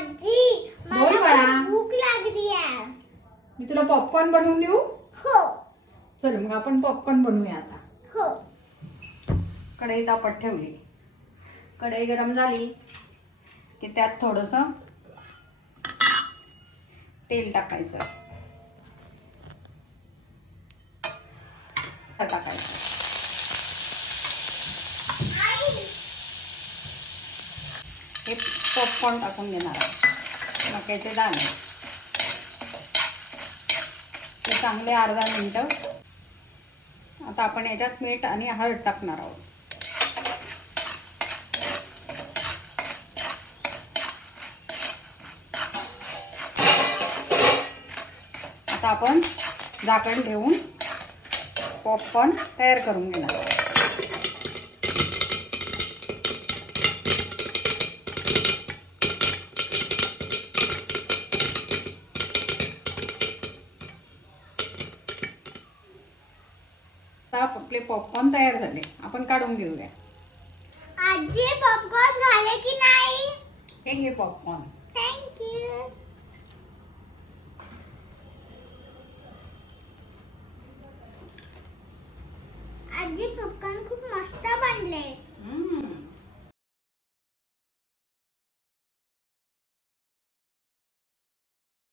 आजी बोल बाळा. मला भूक लागली आहे. मी तुला पॉपकॉर्न बनवून देऊ? हो चल मग आपण पॉपकॉर्न बनवूया आता. हो. कढई तापत ठेवली. कढई गरम झाली की त्यात थोडंसं तेल टाकायचं. टाकायचं. हे पॉपकॉर्न टाकून देणार आहे. मक्याचे दाणे. ते चांगले अर्धा मिनिटं. आता आपण याच्यात मीठ आणि हळद टाकणार आहोत. आता आपण झाकण ठेवून पॉपकॉर्न तयार करून घेणार आहोत. आपले पॉपकॉर्न तयार झाले. आपण काढून घेऊया. आजी पॉपकॉर्न झाले की नाही? हे घे पॉपकॉर्न. थँक्यू. आजी पॉपकॉर्न खूप मस्त बनले.